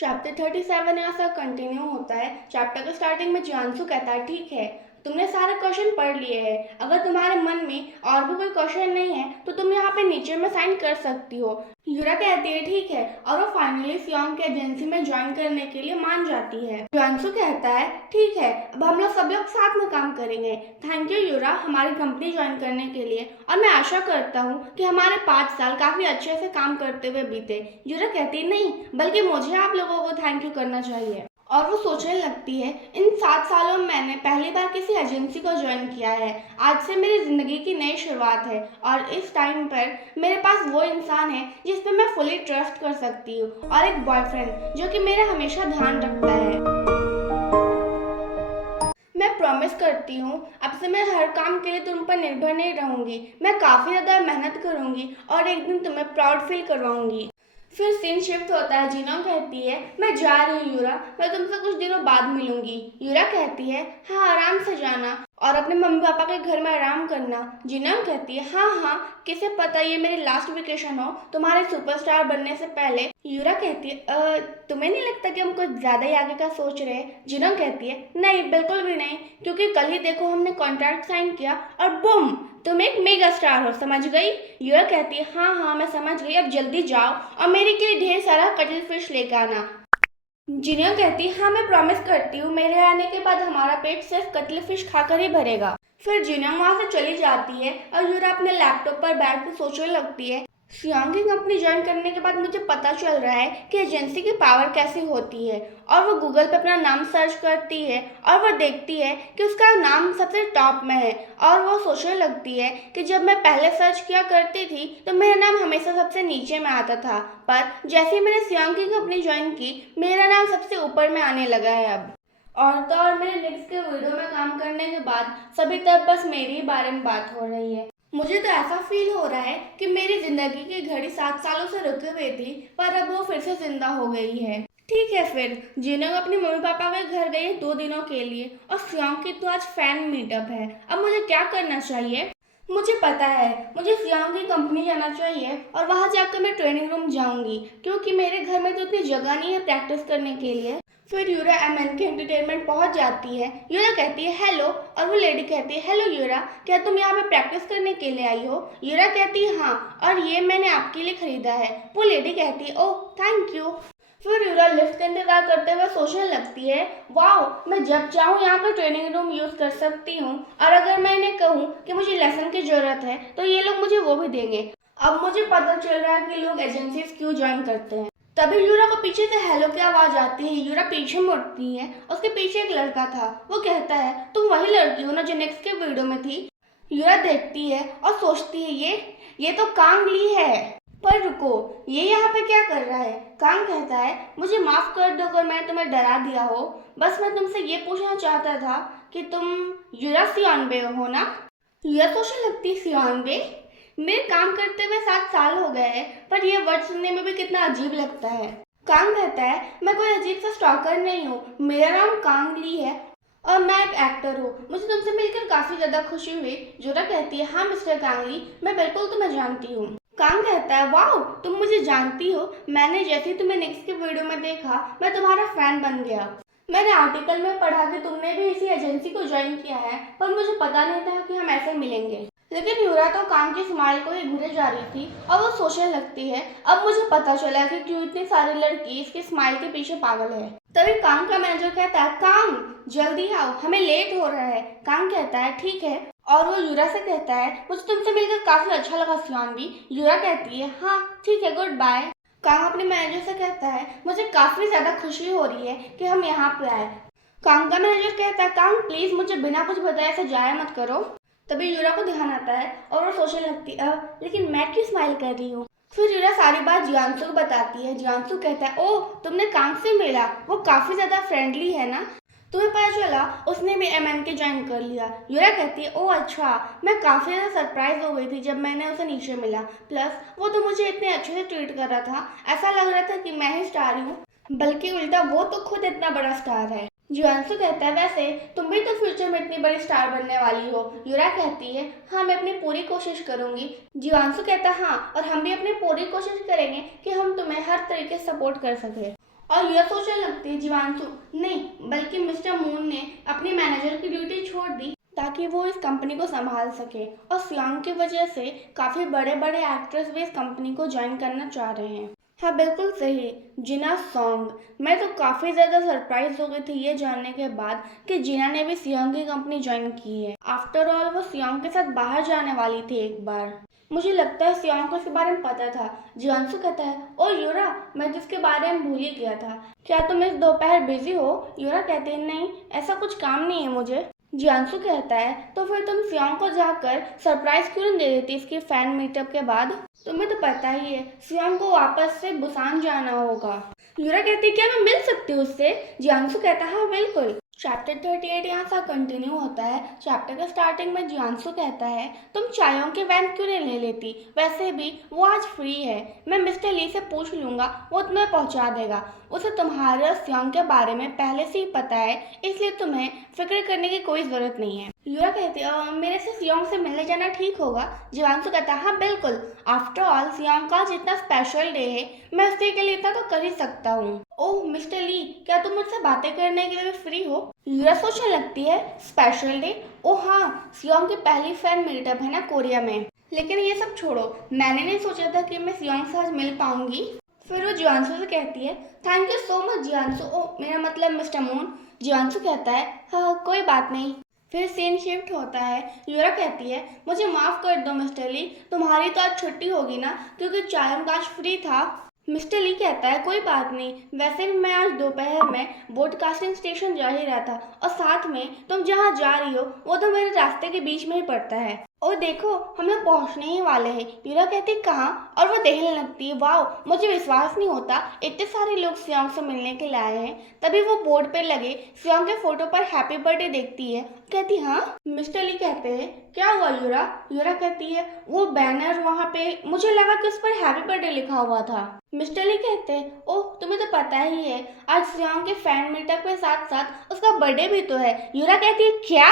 Chapter 37 यहाँ से continue होता है। चैप्टर के स्टार्टिंग में जियांसु कहता है, ठीक है तुमने सारे क्वेश्चन पढ़ लिए हैं, अगर तुम्हारे मन में और भी कोई क्वेश्चन नहीं है तो तुम यहाँ पे नीचे में साइन कर सकती हो। यूरा कहती है ठीक है, और वो फाइनली सियोंग की एजेंसी में ज्वाइन करने के लिए मान जाती है। जियांसु कहता है ठीक है, अब हम लोग सब लोग साथ में काम करेंगे। थैंक यू यूरा हमारी कंपनी ज्वाइन करने के लिए, और मैं आशा करता हूँ कि हमारे 5 साल काफी अच्छे से काम करते हुए बीते। यूरा कहती नहीं, बल्कि मुझे आप लोगों को थैंक यू करना चाहिए। और वो सोचने लगती है, इन 7 सालों में मैंने पहली बार किसी एजेंसी को ज्वाइन किया है। आज से मेरी ज़िंदगी की नई शुरुआत है, और इस टाइम पर मेरे पास वो इंसान है जिस पर मैं फुली ट्रस्ट कर सकती हूँ, और एक बॉयफ्रेंड जो कि मेरा हमेशा ध्यान रखता है। मैं प्रॉमिस करती हूँ अब से मैं हर काम के लिए तुम पर निर्भर नहीं रहूँगी। मैं काफ़ी ज़्यादा मेहनत करूँगी और एक दिन तुम्हें प्राउड फील करवाऊँगी। फिर सीन शिफ्ट होता है। जिनोंग कहती है, मैं जा रही हूँ यूरा, मैं तुमसे कुछ दिनों बाद मिलूंगी। यूरा कहती है, हाँ आराम से जाना और अपने मम्मी पापा के घर में आराम करना। जिनोंग कहती है, हाँ हाँ, किसे पता ये मेरी लास्ट वेकेशन हो तुम्हारे सुपरस्टार बनने से पहले। यूरा कहती है, तुम्हें नहीं लगता कि हम कुछ ज़्यादा ही आगे का सोच रहे हैं? जिनोंग कहती है, नहीं बिल्कुल भी नहीं, क्योंकि कल ही देखो हमने कॉन्ट्रैक्ट साइन किया और बूम तुम एक मेगा स्टार हो, समझ गई? यूरा कहती है, हाँ हाँ मैं समझ गई, अब जल्दी जाओ और मेरे के लिए ढेर सारा कटल फिश लेकर आना। जिनिया कहती है, हाँ मैं प्रॉमिस करती हूँ, मेरे आने के बाद हमारा पेट सिर्फ कटल फिश खाकर ही भरेगा। फिर जिनिया वहाँ से चली जाती है और यूरा अपने लैपटॉप पर बैठ कर सोचने लगती है, सियोंग की कंपनी ज्वाइन करने के बाद मुझे पता चल रहा है कि एजेंसी की पावर कैसी होती है। और वो गूगल पे अपना नाम सर्च करती है और वो देखती है कि उसका नाम सबसे टॉप में है। और वो सोचने लगती है कि जब मैं पहले सर्च किया करती थी तो मेरा नाम हमेशा सबसे नीचे में आता था, पर जैसे ही मैंने सियोंग की कंपनी ज्वाइन की मेरा नाम सबसे ऊपर में आने लगा है अब। और तो और मेरे नेक्स्ट के वीडियो में काम करने के बाद सभी तक बस मेरे ही बारे में बात हो रही है। मुझे तो ऐसा फील हो रहा है कि मेरी जिंदगी की घड़ी 7 सालों से रुकी हुई थी, पर अब वो फिर से जिंदा हो गई है। ठीक है, फिर जिनोंग अपनी मम्मी पापा के घर गई 2 दिनों के लिए, और सियोंग की तो आज फैन मीटअप है। अब मुझे क्या करना चाहिए? मुझे पता है, मुझे सियोंग की कंपनी जाना चाहिए और वहाँ जाकर मैं ट्रेनिंग रूम जाऊंगी, क्योंकि मेरे घर में तो इतनी जगह नहीं है प्रैक्टिस करने के लिए। फिर यूरा MNK एंटरटेनमेंट पहुंच जाती है। यूरा कहती है हेलो, और वो लेडी कहती है, हेलो यूरा, क्या तुम यहाँ पे प्रैक्टिस करने के लिए आई हो? यूरा कहती है हाँ, और ये मैंने आपके लिए खरीदा है। वो लेडी कहती है, ओह थैंक यू। फिर यूरा लिफ्ट का इंतजार करते हुए सोचने लगती है, वाह मैं जब चाहूँ यहाँ का ट्रेनिंग रूम यूज कर सकती हूँ, और अगर मैं इन्हें कहूँ कि मुझे लेसन की जरूरत है तो ये लोग मुझे वो भी देंगे। अब मुझे पता चल रहा है कि लोग एजेंसीज क्यों ज्वाइन करते हैं। तभी यूरा को पीछे से हेलो की आवाज आती है। यूरा पीछे मुड़ती है, उसके पीछे एक लड़का था। वो कहता है, तुम वही लड़की हो ना जो नेक्स्ट के वीडियो में थी? यूरा देखती है और सोचती है, ये तो कांग ली है। पर रुको, ये यहाँ पे क्या कर रहा है? कांग कहता है, मुझे माफ कर दो अगर मैंने तुम्हें डरा दिया हो, बस मैं तुमसे ये पूछना चाहता था कि तुम यूरा सियोनबे हो ना? यूरा सोचने लगती है, सियोनबे? मेरे काम करते हुए 7 साल हो गए हैं, पर यह वर्ड सुनने में भी कितना अजीब लगता है। कांग कहता है, मैं कोई अजीब सा स्टॉकर नहीं हूँ, मेरा नाम कांग ली है और मैं एक एक्टर हूँ। मुझे तुमसे मिलकर काफी ज्यादा खुशी हुई। जोरा कहती है, हाँ मिस्टर कांगली, मैं बिल्कुल तुम्हें जानती हूँ। कांग कहता है, वाह तुम मुझे जानती हो, मैंने जैसे ही तुम्हें नेक्स्ट के वीडियो में देखा मैं तुम्हारा फैन बन गया। मैंने आर्टिकल में पढ़ा कि तुमने भी इसी एजेंसी को ज्वाइन किया है, पर मुझे पता नहीं था कि हम ऐसे मिलेंगे। लेकिन यूरा तो कांग की स्माइल को ही घूरे जा रही थी और वो सोचने लगती है, अब मुझे पता चला कि क्यों इतनी सारी लड़की इसकी स्माइल के पीछे पागल है। तभी कांग का मैनेजर कहता है, कांग जल्दी आओ, हमें लेट हो रहा है। कांग कहता है, ठीक है, और वो यूरा से कहता है, मुझे तुमसे मिलकर काफी अच्छा लगा सियोनबी। यूरा कहती है, हाँ ठीक है, गुड बाय। कांग अपने मैनेजर से कहता है, मुझे काफी ज्यादा खुशी हो रही है कि हम यहाँ पे आए। कांग का मैनेजर कहता है, कांग प्लीज मुझे बिना कुछ बताए ऐसे जाया मत करो। तभी यूरा को ध्यान आता है और वो सोचने लगती है, लेकिन मैं क्यों स्माइल कर रही हूँ? फिर यूरा सारी बात जियांसु को बताती है। जियांसु कहता है, ओह तुमने कांग से मिला, वो काफी ज्यादा फ्रेंडली है ना? तुम्हें पता चला उसने भी MNK ज्वाइन कर लिया? यूरा कहती है, ओह अच्छा, मैं काफी ज्यादा सरप्राइज हो गई थी जब मैंने उसे नीचे मिला, प्लस वो तो मुझे इतने अच्छे से ट्रीट कर रहा था, ऐसा लग रहा था कि मैं ही स्टार हूँ, बल्कि उल्टा वो तो खुद इतना बड़ा स्टार है। जियांसु कहता है, वैसे तुम भी तो फ्यूचर में इतनी बड़ी स्टार बनने वाली हो। यूरा कहती है, हाँ मैं अपनी पूरी कोशिश करूंगी। जियांसु कहता है, हाँ और हम भी अपनी पूरी कोशिश करेंगे कि हम तुम्हें हर तरीके से सपोर्ट कर सके। और यह सोचने लगती है जीवांशु, नहीं बल्कि मिस्टर मून ने अपनी मैनेजर की ड्यूटी छोड़ दी ताकि वो इस कंपनी को संभाल सके, और सियांग की वजह से काफ़ी बड़े बड़े एक्टर्स भी इस कंपनी को ज्वाइन करना चाह रहे हैं। हाँ बिल्कुल सही, जिना सॉन्ग। मैं तो काफ़ी ज़्यादा सरप्राइज हो गई थी ये जानने के बाद कि जिना ने भी सियांग की कंपनी ज्वाइन की है। आफ्टर ऑल वो सियांग के साथ बाहर जाने वाली थी एक बार। मुझे लगता है सियांग को इसके बारे में पता था। जियांशु कहता है, ओ यूरा, मैं जिसके बारे में भूल ही गया था, क्या तुम इस दोपहर बिजी हो? यूरा कहती है, नहीं ऐसा कुछ काम नहीं है मुझे। जियांशु कहता है, तो फिर तुम सियांग को जाकर सरप्राइज क्यों नहीं दे देती इसके फैन मीटअप के बाद? तुम्हें तो पता ही है सियांग को वापस से बुसान जाना होगा। यूरा कहती है, क्या मैं मिल सकती हूँ उससे? जियांशु कहता है, हाँ बिल्कुल। चैप्टर 38 यहाँ से कंटिन्यू होता है। चैप्टर के स्टार्टिंग में जियांशु कहता है, तुम चायों की वैन क्यों नहीं ले लेती? वैसे भी वो आज फ्री है, मैं मिस्टर ली से पूछ लूँगा, वो तुम्हें पहुँचा देगा। उसे तुम्हारे और सियांग के बारे में पहले से ही पता है, इसलिए तुम्हें फिक्र करने की कोई ज़रूरत नहीं है। यूरा कहती है, मेरे से सियांग से मिलने जाना ठीक होगा? जियांशु कहता है, हाँ बिल्कुल। आफ्टर ऑल सियांग का जितना स्पेशल डे है, मैं उसके लिए इतना तो कर ही सकता हूँ। ओह मिस्टर ली, क्या तुम मुझसे बातें करने के लिए भी फ्री हो? यूरा सोचने लगती है, स्पेशल डे? ओह हाँ, सियांग की पहली फैन मीटअप है ना कोरिया में। लेकिन ये सब छोड़ो, मैंने नहीं सोचा था कि मैं सियांग से आज मिल पाऊंगी। फिर वो जियांशु से कहती है, थैंक यू सो मच जियांशु। ओ मेरा मतलब मिस्टर मून। जियांशु कहता है, हाँ कोई बात नहीं। फिर सीन शिफ्ट होता है। यूरा कहती है, मुझे माफ़ कर दो मिस्टर ली, तुम्हारी तो आज छुट्टी होगी ना, क्योंकि चायम का आज फ्री था। मिस्टर ली कहता है, कोई बात नहीं, वैसे भी मैं आज दोपहर में ब्रॉडकास्टिंग स्टेशन जा ही रहा था, और साथ में तुम जहाँ जा रही हो वो तो मेरे रास्ते के बीच में ही पड़ता है। और देखो हम लोग पहुँचने ही वाले हैं। यूरा कहती है, कहाँ? और वो देखने लगती है, वाह मुझे विश्वास नहीं होता इतने सारे लोग सियांग से मिलने के लिए आए हैं। तभी वो बोर्ड पे लगे सियांग के फोटो पर हैप्पी बर्थडे देखती है, कहती हाँ। मिस्टर ली कहते हैं, क्या हुआ यूरा? यूरा कहती है, वो बैनर वहाँ पे, मुझे लगा कि उस पर हैप्पी बर्थडे लिखा हुआ था। मिस्टर ली कहते हैं, ओह तुम्हें तो पता ही है आज सियांग के फैन मीटअप के साथ साथ उसका बर्थडे भी तो है। यूरा कहती है, क्या?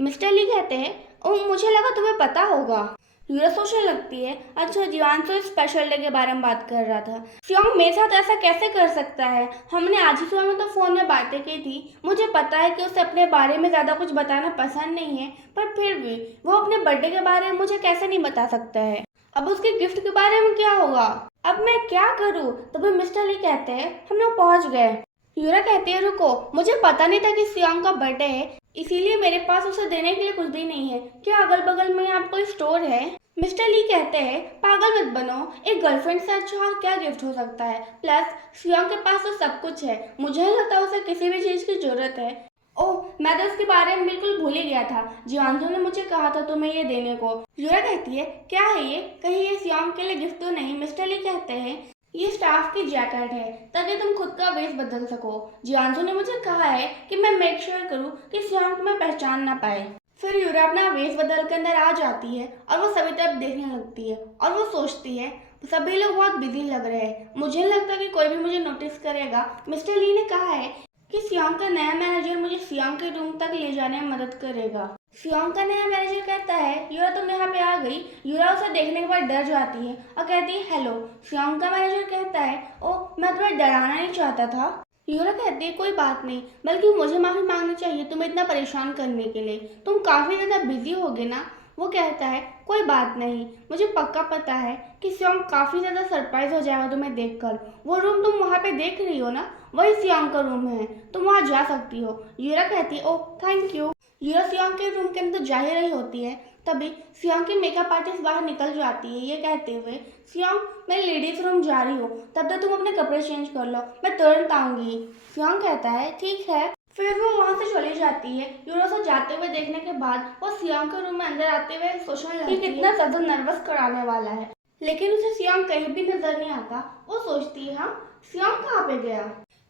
मिस्टर ली कहते हैं, ओह मुझे लगा तुम्हें पता होगा। यूरा सोचने लगती है, अच्छा जियांशु स्पेशल डे के बारे में बात कर रहा था। सियांग मेरे साथ ऐसा कैसे कर सकता है? हमने आज ही सुबह में तो फ़ोन में बातें की थी। मुझे पता है कि उसे अपने बारे में ज़्यादा कुछ बताना पसंद नहीं है, पर फिर भी वो अपने बर्थडे के बारे में मुझे कैसे नहीं बता सकता है? अब उसके गिफ्ट के बारे में क्या होगा? अब मैं क्या करूँ? तभी मिस्टर ली कहते हैं, हम लोग पहुँच गए। यूरा कहती है, रुको, मुझे पता नहीं था कि सियांग का बर्थडे है, इसीलिए मेरे पास उसे देने के लिए कुछ भी नहीं है। क्या अगल बगल में यहाँ कोई स्टोर है? मिस्टर ली कहते हैं, पागल मत बनो, एक गर्लफ्रेंड से अच्छा और क्या गिफ्ट हो सकता है? प्लस सियांग के पास तो सब कुछ है, मुझे नहीं लगता उसे किसी भी चीज़ की जरूरत है। ओह मैं तो इसके बारे में बिल्कुल भूल ही गया था, जियांशु ने मुझे कहा था तुम्हें ये देने को। यूरा कहती है, क्या है ये? कहीं ये सियांग के लिए गिफ्ट तो नहीं? मिस्टर ली कहते हैं, ये स्टाफ की जैकेट है ताकि तुम खुद का वेश बदल सको। जियांशु ने मुझे कहा है कि मैं मेक श्योर करूँ कि सियांग तुम्हें पहचान ना पाए। फिर यूरा अपना वेश बदल कर अंदर आ जाती है और वो सभी तरफ देखने लगती है और वो सोचती है, सभी लोग बहुत बिजी लग रहे हैं, मुझे नहीं लगता कि कोई भी मुझे नोटिस करेगा। मिस्टर ली ने कहा है कि सियांग का नया मैनेजर मुझे सियांग के रूम तक ले जाने में मदद करेगा। सियांग का नया मैनेजर कहता है, यूरा तुम यहाँ पे आ गई। यूरा उसे देखने के बाद डर जाती है और कहती है, हेलो। सियांग का मैनेजर कहता है, ओह मैं तुम्हें डराना नहीं चाहता था। यूरा कहती है, कोई बात नहीं, बल्कि मुझे माफ़ी मांगनी चाहिए तुम्हें इतना परेशान करने के लिए, तुम काफ़ी ज़्यादा बिजी होगे ना। वो कहता है, कोई बात नहीं, मुझे पक्का पता है कि सियांग काफ़ी ज़्यादा सरप्राइज हो जाएगा तुम्हें देखकर। वो रूम तुम वहाँ पे देख रही हो ना, वही सियांग का रूम है, तुम वहाँ जा सकती हो। यूरा कहती है, ओह थैंक यू। यूरा सियांग के रूम के अंदर जा ही रही होती है, तभी सियांग की मेकअप आर्टिस्ट बाहर निकल जाती है ये कहते हुए, सियांग मैं लेडीज रूम जा रही हूँ, तब तक तुम अपने कपड़े चेंज कर लो, मैं तुरंत आऊँगी। सियांग कहता है, ठीक है। फिर वो वहाँ से चली जाती है। यूरा से जाते हुए देखने के बाद वो सियांग के रूम में अंदर आते हुए सोचने लगती है कि कितना ज़्यादा नर्वस कराने वाला है, लेकिन उसे सियांग कहीं भी नजर नहीं आता। वो सोचती है, हाँ सियांग कहाँ पे गया?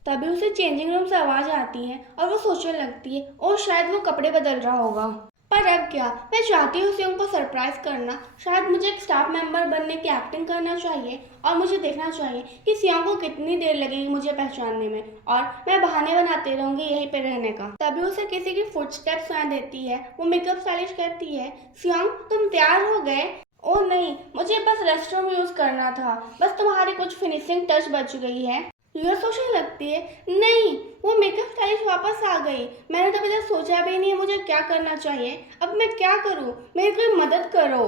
तभी उसे चेंजिंग रूम से आवाज़ आती है और वो सोचने लगती है, और शायद वो कपड़े बदल रहा होगा। पर अब क्या, मैं चाहती हूँ सियांग को सरप्राइज करना, शायद मुझे एक स्टाफ मेंबर बनने की एक्टिंग करना चाहिए और मुझे देखना चाहिए कि सियांग को कितनी देर लगेगी मुझे पहचानने में, और मैं बहाने बनाते रहूँगी यहीं पे रहने का। तभी उसे किसी की फुटस्टेप्स सुनाई देती है। वो मेकअप स्टाइलिश कहती है, सियांग तुम तैयार हो गए? ओह नहीं, मुझे बस रेस्टरूम यूज़ करना था, बस तुम्हारी कुछ फिनिशिंग टच बच गई है। यह सोचने लगती है, नहीं, वो मेकअप स्टाइलिश वापस आ गई। मैंने तो अभी तक सोचा भी नहीं है मुझे क्या करना चाहिए। अब मैं क्या करूँ? मेरी कोई मदद करो।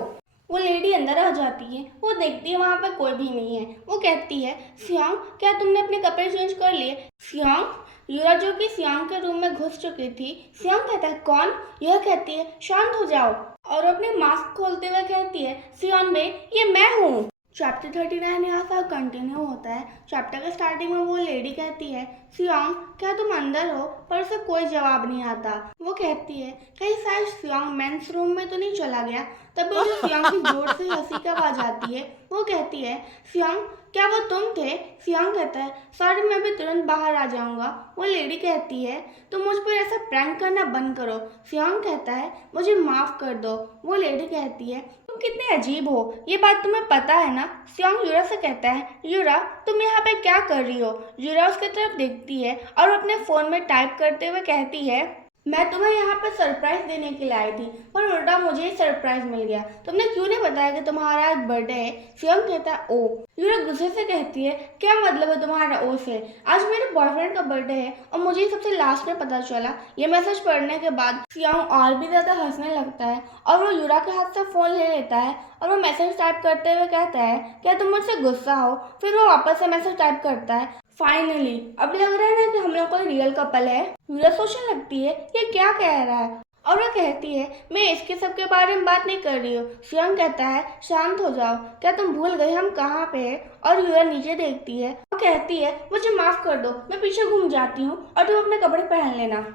वो लेडी अंदर आ जाती है। वो देखती है वहाँ पर कोई भी नहीं है। वो कहती है, सियांग, क्या तुमने अपने कपड़े चेंज कर लिए? सियांग? युरा, जो कि सियांग के रूम में घुस चुकी थी। सियांग कहता है, कौन? यह कहती है, शांत हो जाओ, और अपने मास्क खोलते हुए कहती है, सियांग बे, ये मैं हूँ। चैप्टर 39 यहाँ से कंटिन्यू होता है। चैप्टर के स्टार्टिंग में वो लेडी कहती है, सियांग, क्या तुम अंदर हो? पर उसे कोई जवाब नहीं आता। वो कहती है, कहीं शायद सियांग मेंस रूम में तो नहीं चला गया? तभी उसे सियांग की जोर से हंसी की आवाज आती है। वो कहती है, सियांग, क्या वो तुम थे? सियांग कहता है, सॉरी, मैं भी तुरंत बाहर आ जाऊंगा। वो लेडी कहती है, तुम मुझ पर ऐसा प्रैंक करना बंद करो। सियांग कहता है, मुझे माफ कर दो। वो लेडी कहती है, तुम कितने अजीब हो, ये बात तुम्हें पता है ना? सियांग युरा से कहता है, युरा, तुम यहाँ पे क्या कर रही हो? युरा उसकी तरफ देखती है और अपने फोन में टाइप करते हुए कहती है, मैं तुम्हें यहाँ पर सरप्राइज देने के लिए आई थी, पर उल्टा मुझे ही सरप्राइज मिल गया। तुमने क्यों नहीं बताया कि तुम्हारा आज बर्थडे है? सियांग कहता है, ओ। युरा गुस्से से कहती है, क्या मतलब है तुम्हारा ओ से? आज मेरे बॉयफ्रेंड का बर्थडे है और मुझे सबसे लास्ट में पता चला। ये मैसेज पढ़ने के बाद सियांग और भी ज्यादा हंसने लगता है और वो युरा के हाथ से फोन ले लेता है और वो मैसेज टाइप करते हुए कहता है, क्या तुम मुझसे गुस्सा हो? फिर वो वापस से मैसेज टाइप करता है, फाइनली अब लग रहा है ना कि हम लोग कोई रियल कपल है। युरा सोचने लगती है, ये क्या कह रहा है, और वो कहती है, मैं इसके सब के बारे में बात नहीं कर रही हूँ। सियांग कहता है, शांत हो जाओ, क्या तुम भूल गए हम कहाँ पे हैं? और युरा नीचे देखती है। वो कहती है, मुझे माफ कर दो, मैं पीछे घूम जाती हूँ और तुम अपने कपड़े पहन लेना।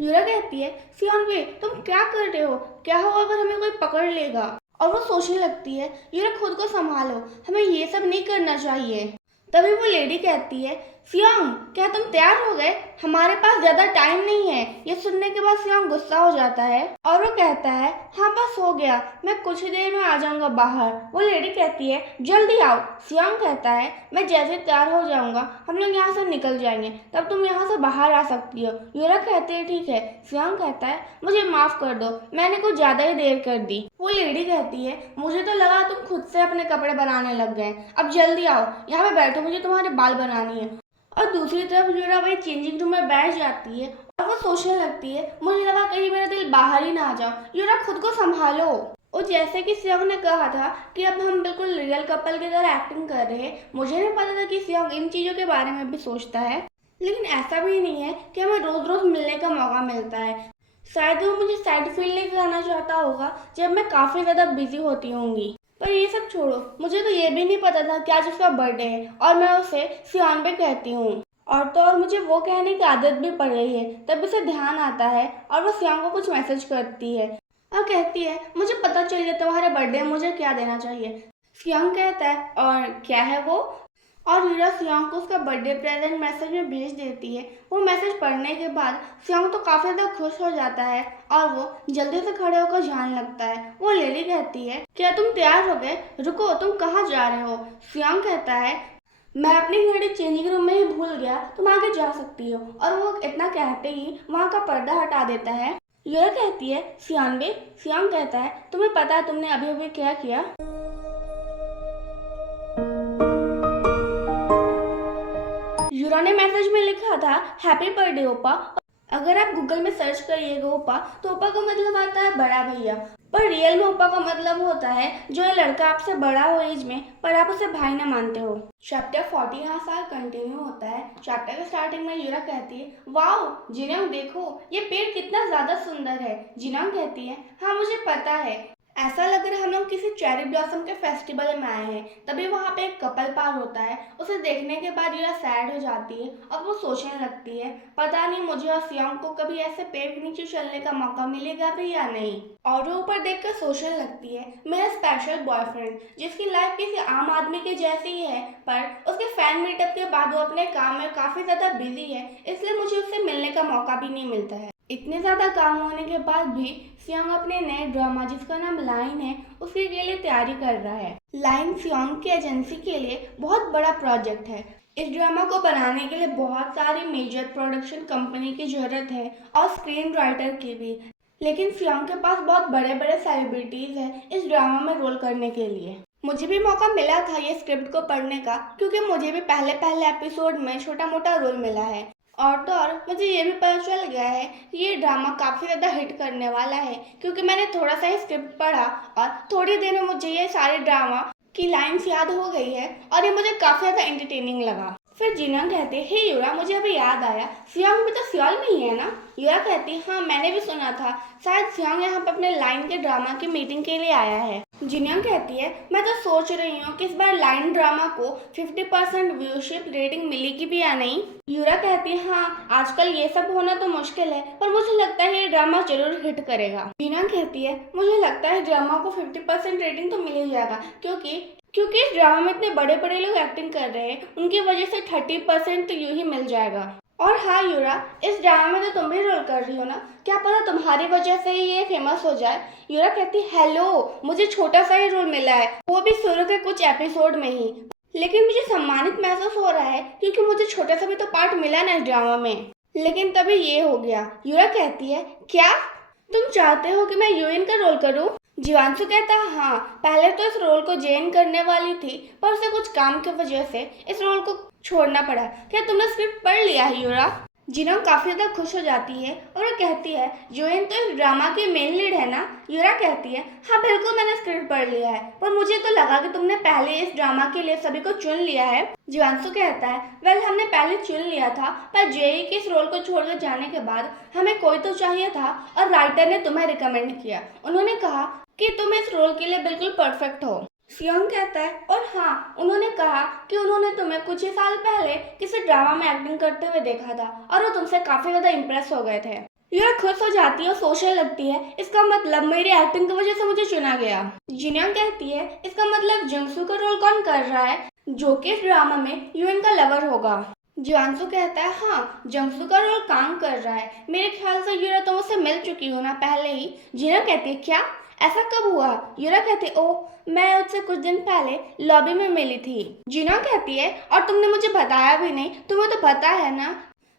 युरा कहती है, सियांग, तुम क्या कर रहे हो? क्या होगा अगर हमें कोई पकड़ लेगा? और वो सोचने लगती है, युरा, खुद को संभालो, हमें ये सब नहीं करना चाहिए। तभी वो लेडी कहती है, सियांग, क्या तुम तैयार हो गए? हमारे पास ज्यादा टाइम नहीं है। ये सुनने के बाद सियांग गुस्सा हो जाता है और वो कहता है, हाँ बस हो गया, मैं कुछ ही देर में आ जाऊंगा बाहर। वो लेडी कहती है, जल्दी आओ। सियांग कहता है, मैं जैसे तैयार हो जाऊंगा हम लोग यहाँ से निकल जाएंगे, तब तुम यहाँ से बाहर आ सकती हो। युरा कहती है, ठीक है। सियांग कहता है, मुझे माफ कर दो, मैंने कुछ ज्यादा ही देर कर दी। वो लेडी कहती है, मुझे तो लगा तुम खुद से अपने कपड़े बनाने लग गए। अब जल्दी आओ, यहाँ पे बैठो, मुझे तुम्हारे बाल बनानी है। और दूसरी तरफ युरा वही चेंजिंग रूम में बैठ जाती है और वो सोचने लगती है, मुझे लगा कहीं मेरा दिल बाहर ही ना आ जाओ। युरा, खुद को संभालो। और जैसे कि सियांग ने कहा था कि अब हम बिल्कुल रियल कपल की तरह एक्टिंग कर रहे हैं, मुझे नहीं पता था कि सियांग इन चीज़ों के बारे में भी सोचता है। लेकिन ऐसा भी नहीं है कि हमें रोज रोज मिलने का मौका मिलता है। शायद वो मुझे सैड फील नहीं कराना चाहता होगा जब मैं काफ़ी ज़्यादा बिजी होती होंगी। पर ये सब छोड़ो, मुझे तो ये भी नहीं पता था कि आज उसका बर्थडे है और मैं उसे सियान पे कहती हूँ। और तो और मुझे वो कहने की आदत भी पड़ गई है। तब उसे ध्यान आता है और वो सियान को कुछ मैसेज करती है और कहती है, मुझे पता चल गया तुम्हारे बर्थडे में मुझे क्या देना चाहिए। सियांग कहता है, और क्या है वो? और युरा सियांग को उसका बर्थडे प्रेजेंट मैसेज में भेज देती है। वो मैसेज पढ़ने के बाद सियांग तो काफ़ी ज़्यादा खुश हो जाता है और वो जल्दी से खड़े होकर जाने लगता है। वो लेली कहती है, क्या तुम तैयार हो गए? रुको, तुम कहाँ जा रहे हो? सियांग कहता है, मैं अपनी घड़ी चेंजिंग रूम में ही भूल गया, तुम आगे जा सकती हो। और वो इतना कहते ही वहाँ का पर्दा हटा देता है। युरा कहती है, सियांग। सियांग कहता है, तुम्हें पता है तुमने अभी अभी क्या किया? युरा ने मैसेज में लिखा था, हैप्पी बर्थडे ओपा। अगर आप गूगल में सर्च करिएगा ओपा, तो ओपा का मतलब आता है बड़ा भैया। पर रियल में ओपा का मतलब होता है जो ये लड़का आपसे बड़ा हो एज में, पर आप उसे भाई ना मानते हो। चैप्टर 40 यहाँ साल कंटिन्यू होता है। चैप्टर के स्टार्टिंग में युरा कहती है, वाओ जिनांग, देखो ये पेड़ कितना ज्यादा सुंदर है। जिनांग कहती है, हाँ मुझे पता है, ऐसा लग रहा है हम लोग किसी चेरी ब्लॉसम के फेस्टिवल में आए हैं। तभी वहाँ पे एक कपल पार होता है। उसे देखने के बाद युरा सैड हो जाती है और वो सोचने लगती है, पता नहीं मुझे और सियांग को कभी ऐसे पेड़ के नीचे चलने का मौका मिलेगा भी या नहीं। और वो ऊपर देखकर सोचने लगती है, मेरा स्पेशल बॉयफ्रेंड जिसकी लाइफ किसी आम आदमी के जैसी ही है, पर उसके फैन मीटअप के बाद वो अपने काम में काफ़ी ज़्यादा बिजी है, इसलिए मुझे उससे मिलने का मौका भी नहीं मिलता है। इतने ज़्यादा काम होने के बाद भी सियांग अपने नए ड्रामा जिसका नाम लाइन है उसके लिए तैयारी कर रहा है। लाइन सियांग की एजेंसी के लिए बहुत बड़ा प्रोजेक्ट है। इस ड्रामा को बनाने के लिए बहुत सारी मेजर प्रोडक्शन कंपनी की जरूरत है और स्क्रीन राइटर की भी। लेकिन सियोंग के पास बहुत बड़े बड़े सेलिब्रिटीज हैं इस ड्रामा में रोल करने के लिए। मुझे भी मौका मिला था ये स्क्रिप्ट को पढ़ने का, क्योंकि मुझे भी पहले पहले एपिसोड में छोटा मोटा रोल मिला है। और तो और मुझे ये भी पता चल गया है कि ये ड्रामा काफ़ी ज़्यादा हिट करने वाला है, क्योंकि मैंने थोड़ा सा ही स्क्रिप्ट पढ़ा और थोड़ी देर में मुझे ये सारे ड्रामा की लाइन्स याद हो गई है और ये मुझे काफ़ी ज़्यादा एंटरटेनिंग लगा। फिर जिनयोंग कहते, हे युरा, मुझे अभी याद आया, सियोंग भी तो सियोल में ही है ना? युरा कहती, हाँ मैंने भी सुना था, शायद सियोंग यहाँ पर अपने लाइन के ड्रामा की मीटिंग के लिए आया है। जिनयोंग कहती है, मैं तो सोच रही हूँ कि इस बार लाइन ड्रामा को 50% व्यूशिप रेटिंग मिलेगी भी या नहीं। युरा कहती है, हाँ आजकल ये सब होना तो मुश्किल है, पर मुझे लगता है ये ड्रामा जरूर हिट करेगा। जिनयोंग कहती है, मुझे लगता है ड्रामा को 50% रेटिंग तो मिल ही जाएगा, क्योंकि इस ड्रामा में इतने बड़े बड़े लोग एक्टिंग कर रहे हैं, उनकी वजह से 30% तो यूं ही मिल जाएगा। और हाँ युरा, इस ड्रामा में तो तुम भी रोल कर रही हो ना, क्या पता तुम्हारी वजह से ही ये फेमस हो जाए। युरा कहती, हेलो, मुझे छोटा सा ही रोल मिला है, वो भी शुरू के कुछ एपिसोड में ही, लेकिन मुझे सम्मानित महसूस हो रहा है क्योंकि मुझे छोटा सा भी तो पार्ट मिला ना इस ड्रामा में। लेकिन तभी ये हो गया। युरा कहती है, क्या तुम चाहते हो कि मैं यूएन का रोल करूं? जीवांशु कहता, हाँ पहले तो इस रोल को जेन करने वाली थी, पर उसे कुछ काम की वजह से इस रोल को छोड़ना पड़ा। क्या तुमने स्क्रिप्ट पढ़ लिया है युरा? जिनोंग काफी ज्यादा खुश हो जाती है और वो कहती है, जोएन तो इस ड्रामा की मेन लीड है ना? युरा कहती है, हाँ बिल्कुल मैंने स्क्रिप्ट पढ़ लिया है, पर मुझे तो लगा कि तुमने पहले इस ड्रामा के लिए सभी को चुन लिया है। जीवांशु कहता है, वेल हमने पहले चुन लिया था, पर जेई के इस रोल को छोड़कर जाने के बाद हमें कोई तो चाहिए था और राइटर ने तुम्हें रिकमेंड किया। उन्होंने कहा कि तुम इस रोल के लिए बिल्कुल परफेक्ट हो। सियोंग कहता है, और हाँ उन्होंने कहा कि उन्होंने तुम्हें कुछ ही साल पहले किसी ड्रामा में एक्टिंग करते हुए देखा था और वो तुमसे काफी ज्यादा इम्प्रेस हो गए थे। युरा खुश हो जाती है और सोचने लगती है, इसका मतलब मेरी एक्टिंग की वजह से मुझे चुना गया। जिनयोंग कहती है, इसका मतलब जंगसू का रोल कौन कर रहा है, जो कि इस ड्रामा में यूएन का लवर होगा। जिवांशु कहता है, हाँ जंगसू का रोल काम कर रहा है, मेरे ख्याल से युरा तुम उससे मिल चुकी हो ना पहले ही। जिनयोंग कहती है, क्या ऐसा कब हुआ? युरा कहती, ओह मैं उससे कुछ दिन पहले लॉबी में मिली थी। जिनयोंग कहती है, और तुमने मुझे बताया भी नहीं, तुम्हें तो पता है ना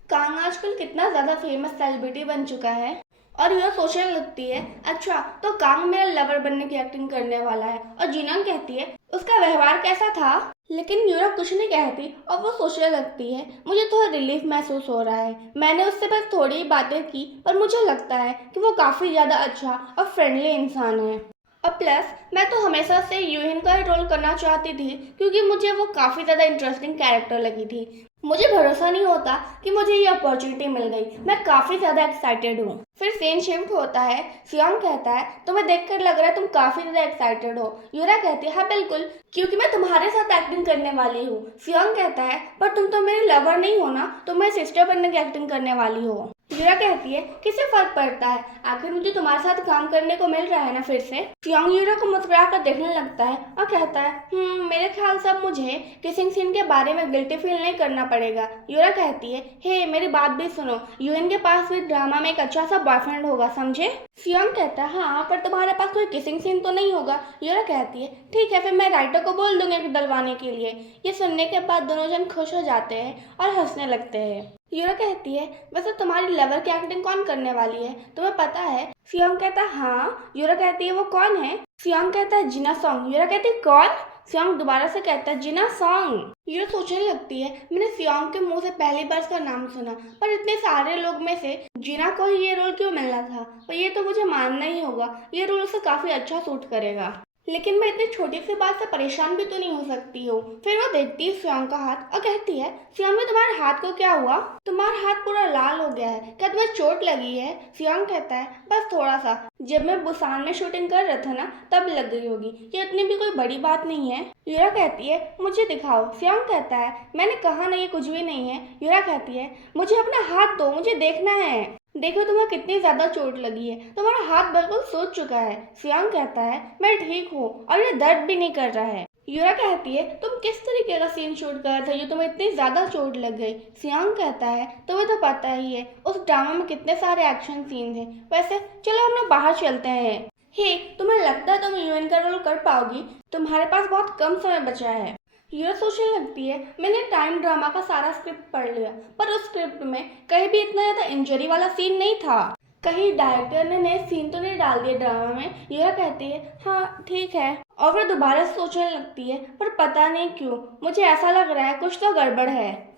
कांग आजकल कितना ज्यादा फेमस सेलिब्रिटी बन चुका है। और यह सोचने लगती है, अच्छा तो कांग मेरा लवर बनने की एक्टिंग करने वाला है। और जिनयोंग कहती है, उसका व्यवहार कैसा था? लेकिन युरा कुछ नहीं कहती और वो सोचने लगती है, मुझे थोड़ा रिलीफ महसूस हो रहा है, मैंने उससे बस थोड़ी ही बातें की पर मुझे लगता है कि वो काफ़ी ज़्यादा अच्छा और फ्रेंडली इंसान है। और प्लस मैं तो हमेशा से यूहिन का ही रोल करना चाहती थी, क्योंकि मुझे वो काफ़ी ज़्यादा इंटरेस्टिंग कैरेक्टर लगी थी। मुझे भरोसा नहीं होता कि मुझे ये अपॉर्चुनिटी मिल गई, मैं काफ़ी ज़्यादा एक्साइटेड हूँ। फिर सीन शिफ्ट होता है। सियोंग कहता है, तुम्हें देखकर लग रहा है तुम काफ़ी ज़्यादा एक्साइटेड हो। युरा कहती है, हाँ बिल्कुल, क्योंकि मैं तुम्हारे साथ एक्टिंग करने वाली हूँ। सियोंग कहता है, पर तुम तो मेरी लवर नहीं हो ना, तुम मेरी सिस्टर बनने की एक्टिंग करने वाली हो। युरा कहती है, किससे फर्क पड़ता है, आखिर मुझे तुम्हारे साथ काम करने को मिल रहा है ना फिर से। सियोंग युरा को मुस्कुरा कर देखने लगता है और कहता है, मेरे ख्याल से अब मुझे किसिंग सीन के बारे में गिल्टी फील नहीं करना पड़ेगा। युरा कहती है, हे मेरी बात भी सुनो, यूएन के पास भी ड्रामा में एक अच्छा सा बॉयफ्रेंड होगा, समझे? सियोंग कहता है, हाँ पर तुम्हारे पास कोई किसिंग सीन तो नहीं होगा। युरा कहती है, ठीक है फिर मैं राइटर को बोल दूंगी डलवाने के लिए। ये सुनने के बाद दोनों जन खुश हो जाते हैं और हंसने लगते हैं। युरा कहती है, वैसे तुम्हारी लवर की एक्टिंग कौन करने वाली है, तुम्हें पता है? सियोंग कहता है, हाँ। युरा कहती है, वो कौन है? सियोंग कहता है, जिना सॉन्ग। युरा कहती है, कौन? सियोंग दोबारा से कहता है, जिना सॉन्ग। युरा सोचने लगती है, मैंने सियोंग के मुंह से पहली बार इसका नाम सुना, पर इतने सारे लोग में से जिना को ही ये रोल क्यों मिलना था? पर ये तो मुझे मानना ही होगा, ये रोल उसे काफी अच्छा सूट करेगा। लेकिन मैं इतनी छोटी सी बात से परेशान भी तो नहीं हो सकती हूँ। फिर वो देखती है सियोंग का हाथ और कहती है, सियोंग में तुम्हारे हाथ को क्या हुआ? तुम्हारा हाथ पूरा लाल हो गया है, क्या तुम्हें चोट लगी है? सियोंग कहता है, बस थोड़ा सा, जब मैं बुसान में शूटिंग कर रहा था ना तब लग गई होगी, ये इतनी भी कोई बड़ी बात नहीं है। युरा कहती है, मुझे दिखाओ। सियोंग कहता है, मैंने कहा ना ये कुछ भी नहीं है। युरा कहती है, मुझे अपना हाथ दो, मुझे देखना है। देखो तुम्हें कितनी ज्यादा चोट लगी है, तुम्हारा हाथ बिल्कुल सूज चुका है। सियोंग कहता है, मैं ठीक हूँ और ये दर्द भी नहीं कर रहा है। युरा कहती है, तुम किस तरीके का सीन शूट कर रहे थे जो तुम्हें इतनी ज्यादा चोट लग गई? सियोंग कहता है, तुम्हें तो पता ही है उस ड्रामा में कितने सारे एक्शन सीन थे। वैसे चलो हम लोग बाहर चलते हैं। हे, तुम्हें लगता है तुम यूएन का रोल कर पाओगी? तुम्हारे पास बहुत कम समय बचा है। युरा सोचने लगती है, मैंने टाइम ड्रामा का सारा स्क्रिप्ट पढ़ लिया, पर उस स्क्रिप्ट में कहीं भी इतना ज़्यादा इंजरी वाला सीन नहीं था। कहीं डायरेक्टर ने नए सीन तो नहीं डाल दिए ड्रामा में। यह कहती है हाँ ठीक है, और वह दोबारा सोचने लगती है, पर पता नहीं क्यों मुझे ऐसा लग रहा है कुछ तो गड़बड़ है।